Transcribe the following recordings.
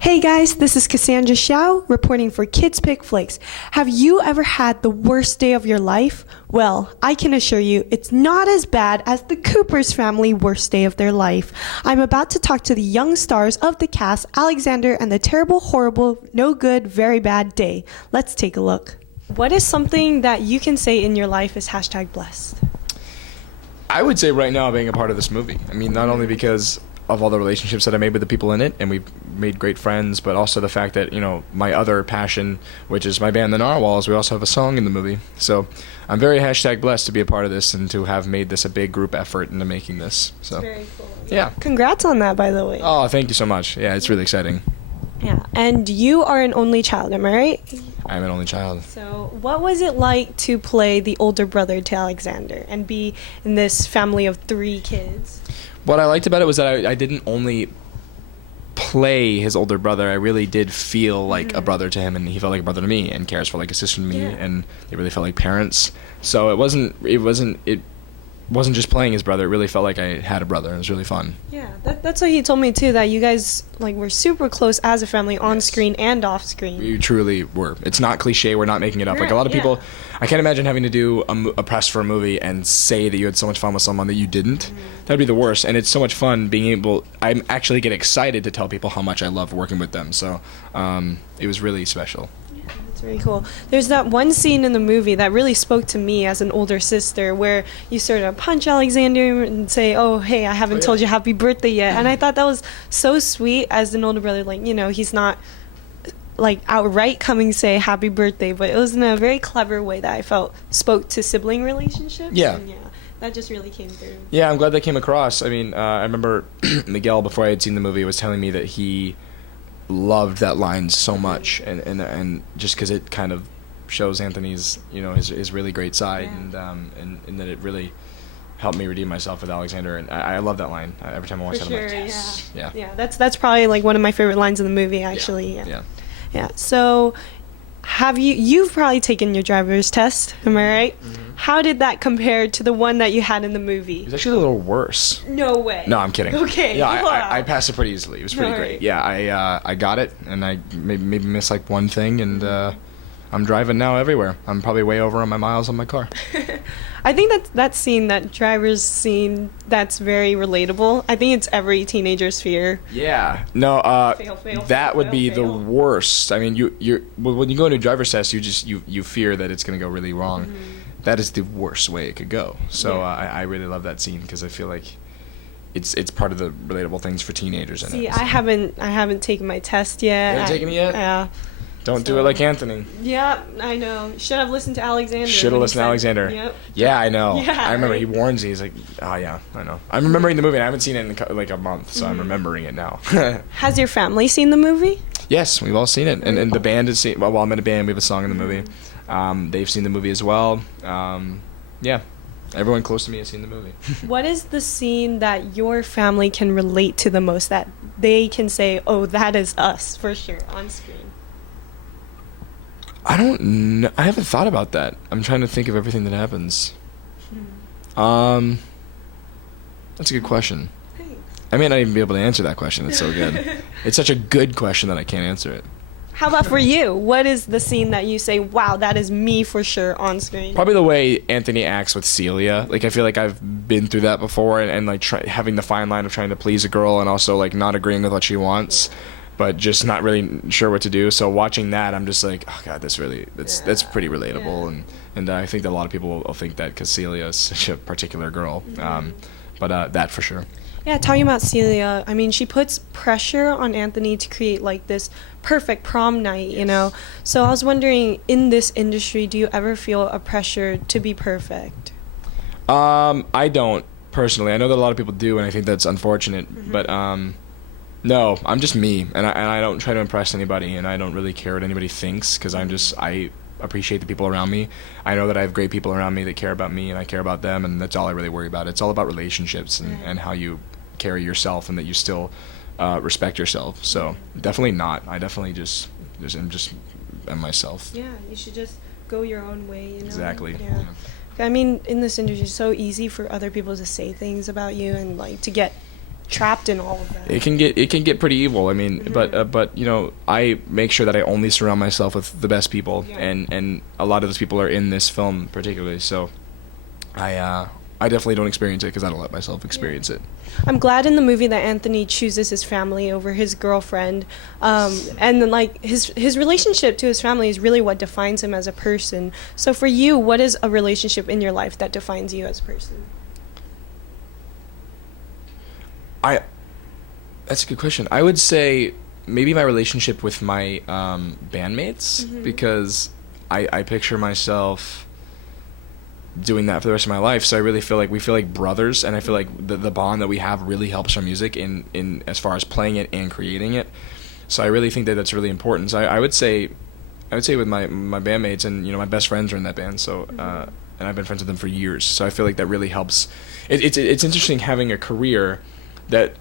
Hey guys, this is Cassandra Hsiao reporting for Kids Pick Flicks. Have you ever had the worst day of your life? Well, I can assure you it's not as bad as the Cooper's family worst day of their life. I'm about to talk to the young stars of the cast, Alexander and the terrible, horrible, no good, very bad day. Let's take a look. What is something that you can say in your life is #blessed? I would say right now being a part of this movie. I mean, not only because of all the relationships that I made with the people in it, and we've made great friends, but also the fact that, you know, my other passion, which is my band, the Narwhals, we also have a song in the movie. So I'm very #blessed to be a part of this and to have made this a big group effort into making this. So Very cool. yeah. Congrats on that, by the way. Oh, thank you so much. Yeah, it's really exciting. Yeah, and you are an only child, am I right? I'm an only child. So what was it like to play the older brother to Alexander and be in this family of 3 kids? What I liked about it was that I didn't only play his older brother. I really did feel like a brother to him, and he felt like a brother to me, and Karis felt like a sister to me, and they really felt like parents. So it wasn't just playing his brother. It really felt like I had a brother. It was really fun. Yeah, that's what he told me too, that you guys were super close as a family on screen and off screen. We truly were. It's not cliche. We're not making it up. Like a lot of Yeah. people, I can't imagine having to do a press for a movie and say that you had so much fun with someone that you didn't. That'd be the worst. And it's so much fun being able. I actually get excited to tell people how much I love working with them. So it was really special. That's very cool. There's that one scene in the movie that really spoke to me as an older sister, where you sort of punch Alexander and say, "Oh, hey, I haven't told you happy birthday yet." And I thought that was so sweet as an older brother. Like, you know, he's not outright coming to say happy birthday, but it was in a very clever way that I felt spoke to sibling relationships. Yeah. And that just really came through. Yeah, I'm glad that came across. I mean, I remember Miguel, before I had seen the movie, was telling me that he loved that line so much, and just because it kind of shows Anthony's, you know, his really great side, and that it really helped me redeem myself with Alexander, and I love that line. Every time I watch that, I'm like, yes. Yeah, that's probably one of my favorite lines in the movie, actually. Yeah. So you've probably taken your driver's test, am I right? Mm-hmm. How did that compare to the one that you had in the movie? It was actually a little worse. No way. No, I'm kidding. Okay. Yeah, wow. I passed it pretty easily. It was pretty great. Yeah, I got it, and I maybe missed one thing, and I'm driving now everywhere. I'm probably way over on my miles on my car. I think that scene, that driver's scene, that's very relatable. I think it's every teenager's fear. Yeah. No. That would be the worst. I mean, when you go into a driver's test, you fear that it's going to go really wrong. Mm-hmm. That is the worst way it could go. So I really love that scene because I feel like it's part of the relatable things for teenagers. See, I haven't taken my test yet. You haven't taken it yet? Yeah. Don't do it like Anthony. Yeah, I know. Should have listened to Alexander. Should have listened to Alexander. Yep. Yeah, I know. Yeah, I remember he warns me. He's like, oh yeah, I know. I'm remembering the movie. And I haven't seen it in a month, so I'm remembering it now. Has your family seen the movie? Yes, we've all seen it, and the band has seen. Well, I'm in a band. We have a song in the movie. They've seen the movie as well. Yeah, everyone close to me has seen the movie. What is the scene that your family can relate to the most, that they can say, "Oh, that is us for sure" on screen? I don't know. I haven't thought about that. I'm trying to think of everything that happens. That's a good question. Thanks. I may not even be able to answer that question. It's so good. It's such a good question that I can't answer it. How about for you? What is the scene that you say, "Wow, that is me for sure" on screen? Probably the way Anthony acts with Celia. Like, I feel like I've been through that before, and having the fine line of trying to please a girl and also not agreeing with what she wants. But just not really sure what to do. So watching that, I'm just like, oh god, that's pretty relatable, and I think that a lot of people will think that because Celia is such a particular girl. But that for sure. Yeah, talking about Celia, I mean, she puts pressure on Anthony to create this perfect prom night, you know. So I was wondering, in this industry, do you ever feel a pressure to be perfect? I don't personally. I know that a lot of people do, and I think that's unfortunate. But no, I'm just me, and I don't try to impress anybody, and I don't really care what anybody thinks, because I appreciate the people around me. I know that I have great people around me that care about me, and I care about them, and that's all I really worry about. It's all about relationships and how you carry yourself, and that you still respect yourself. So definitely not. I definitely just am myself. Yeah, you should just go your own way, you know? Exactly. Yeah. I mean, in this industry, it's so easy for other people to say things about you and to get trapped in all of that. It can get pretty evil. I mean, but you know, I make sure that I only surround myself with the best people, and a lot of those people are in this film particularly. So, I definitely don't experience it because I don't let myself experience it. I'm glad in the movie that Anthony chooses his family over his girlfriend, and then like his relationship to his family is really what defines him as a person. So for you, what is a relationship in your life that defines you as a person? That's a good question. I would say maybe my relationship with my bandmates, because I picture myself doing that for the rest of my life. So I really feel like we feel like brothers, and I feel like the bond that we have really helps our music in as far as playing it and creating it. So I really think that that's really important. So I would say with my bandmates, and you know, my best friends are in that band. So and I've been friends with them for years. So I feel like that really helps. It's interesting having a career that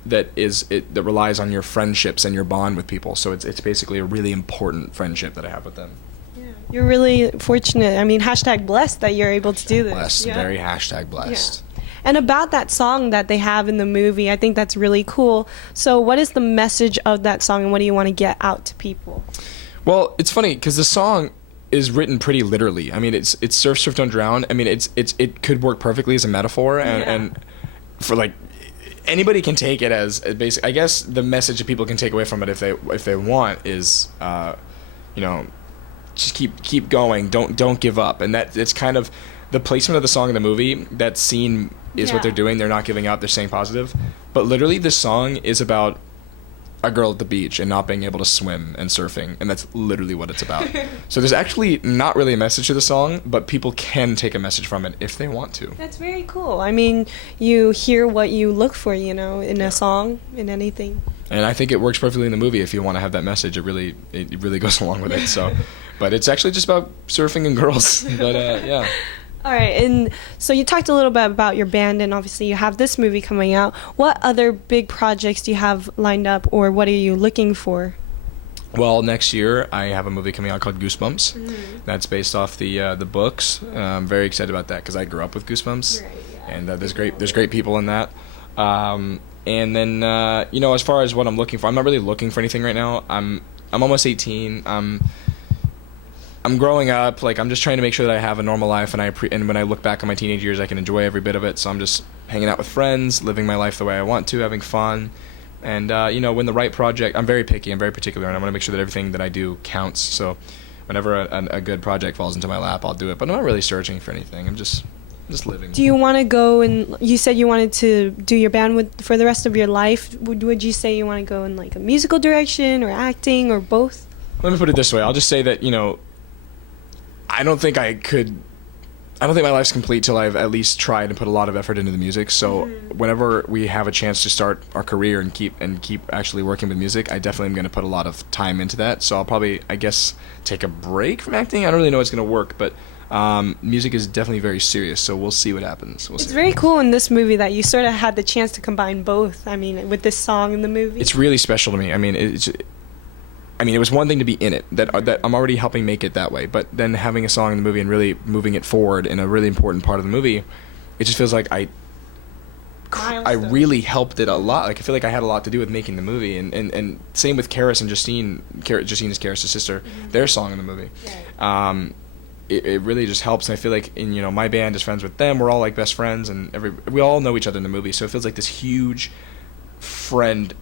relies on your friendships and your bond with people. So it's basically a really important friendship that I have with them. Yeah, you're really fortunate. I mean, #blessed that you're able to do this. Blessed, very #blessed. Yeah. And about that song that they have in the movie, I think that's really cool. So what is the message of that song, and what do you want to get out to people? Well, it's funny because the song is written pretty literally. I mean, it's surf, surf, don't drown. I mean, it could work perfectly as a metaphor, and for like, anybody can take it as basic. I guess the message that people can take away from it, if they want, is you know, just keep going, don't give up. And it's kind of the placement of the song in the movie. That scene is what they're doing. They're not giving up. They're staying positive. But literally, this song is about a girl at the beach and not being able to swim and surfing, and that's literally what it's about. So there's actually not really a message to the song, but people can take a message from it if they want to. That's very cool. I mean, you hear what you look for, you know, in a song, in anything. And I think it works perfectly in the movie. If you want to have that message, it really goes along with it. So, but it's actually just about surfing and girls. But yeah. All right, and so you talked a little bit about your band, and obviously you have this movie coming out. What other big projects do you have lined up, or what are you looking for? Well, next year I have a movie coming out called Goosebumps. That's based off the books. I'm very excited about that because I grew up with Goosebumps, and there's great people in that. And then you know, as far as what I'm looking for, I'm not really looking for anything right now. I'm almost 18. I'm growing up. Like, I'm just trying to make sure that I have a normal life, and when I look back on my teenage years, I can enjoy every bit of it. So I'm just hanging out with friends, living my life the way I want to, having fun, and you know, when the right project. I'm very picky. I'm very particular, and I want to make sure that everything that I do counts. So whenever a good project falls into my lap, I'll do it. But I'm not really searching for anything. I'm just living. Do you want to go, and you said you wanted to do your band for the rest of your life? Would you say you want to go in like a musical direction or acting or both? Let me put it this way. I'll just say that, you know, I don't think my life's complete till I've at least tried and put a lot of effort into the music. So whenever we have a chance to start our career and keep actually working with music, I definitely am going to put a lot of time into that. So I'll probably, I guess, take a break from acting. I don't really know what's going to work, but music is definitely very serious. So we'll see what happens. It's very cool in this movie that you sort of had the chance to combine both. I mean, with this song in the movie. It's really special to me. I mean, it was one thing to be in it, that I'm already helping make it that way, but then having a song in the movie and really moving it forward in a really important part of the movie, it just feels like I really helped it a lot. Like, I feel like I had a lot to do with making the movie, and same with Karis and Justine. Justine is Karis' sister, their song in the movie. It really just helps, and I feel like, you know, my band is friends with them. We're all like best friends, and we all know each other in the movie, so it feels like this huge friend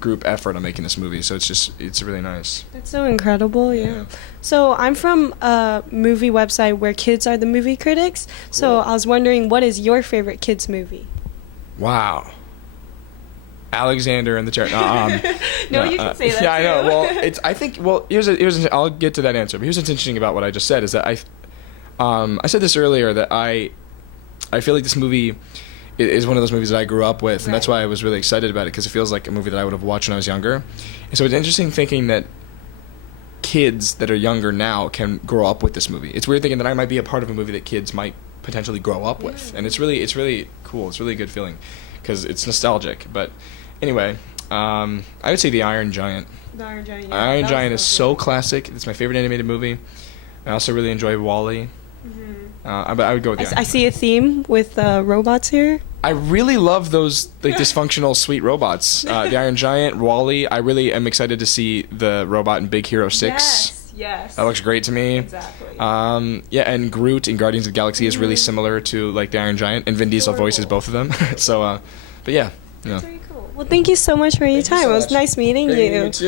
group effort on making this movie. So it's really nice. That's so incredible. Yeah. So I'm from a movie website where kids are the movie critics. Cool. So I was wondering, what is your favorite kids movie? Wow. Alexander and the Cherry. No, you can say that. Yeah, I know. Well, I'll get to that answer. But here's what's interesting about what I just said is that I said this earlier, that I feel like this movie is one of those movies that I grew up with, and that's why I was really excited about it, because it feels like a movie that I would have watched when I was younger. And so it's interesting thinking that kids that are younger now can grow up with this movie. It's weird thinking that I might be a part of a movie that kids might potentially grow up with, and it's really cool. It's really a good feeling because it's nostalgic. But anyway, I would say The Iron Giant. The Iron Giant. Yeah, Iron Giant is so classic. It's my favorite animated movie. I also really enjoy WALL-E. But I would go with The Iron Giant. I see a theme with robots here. I really love those like dysfunctional sweet robots. The Iron Giant, Wall-E. I really am excited to see the robot in Big Hero 6. Yes. That looks great to me. Exactly. Yeah, and Groot in Guardians of the Galaxy is really similar to like the Iron Giant, and Vin Diesel voices both of them. So, but yeah. Very cool. Well, thank you so much for your time. It was nice meeting you. too.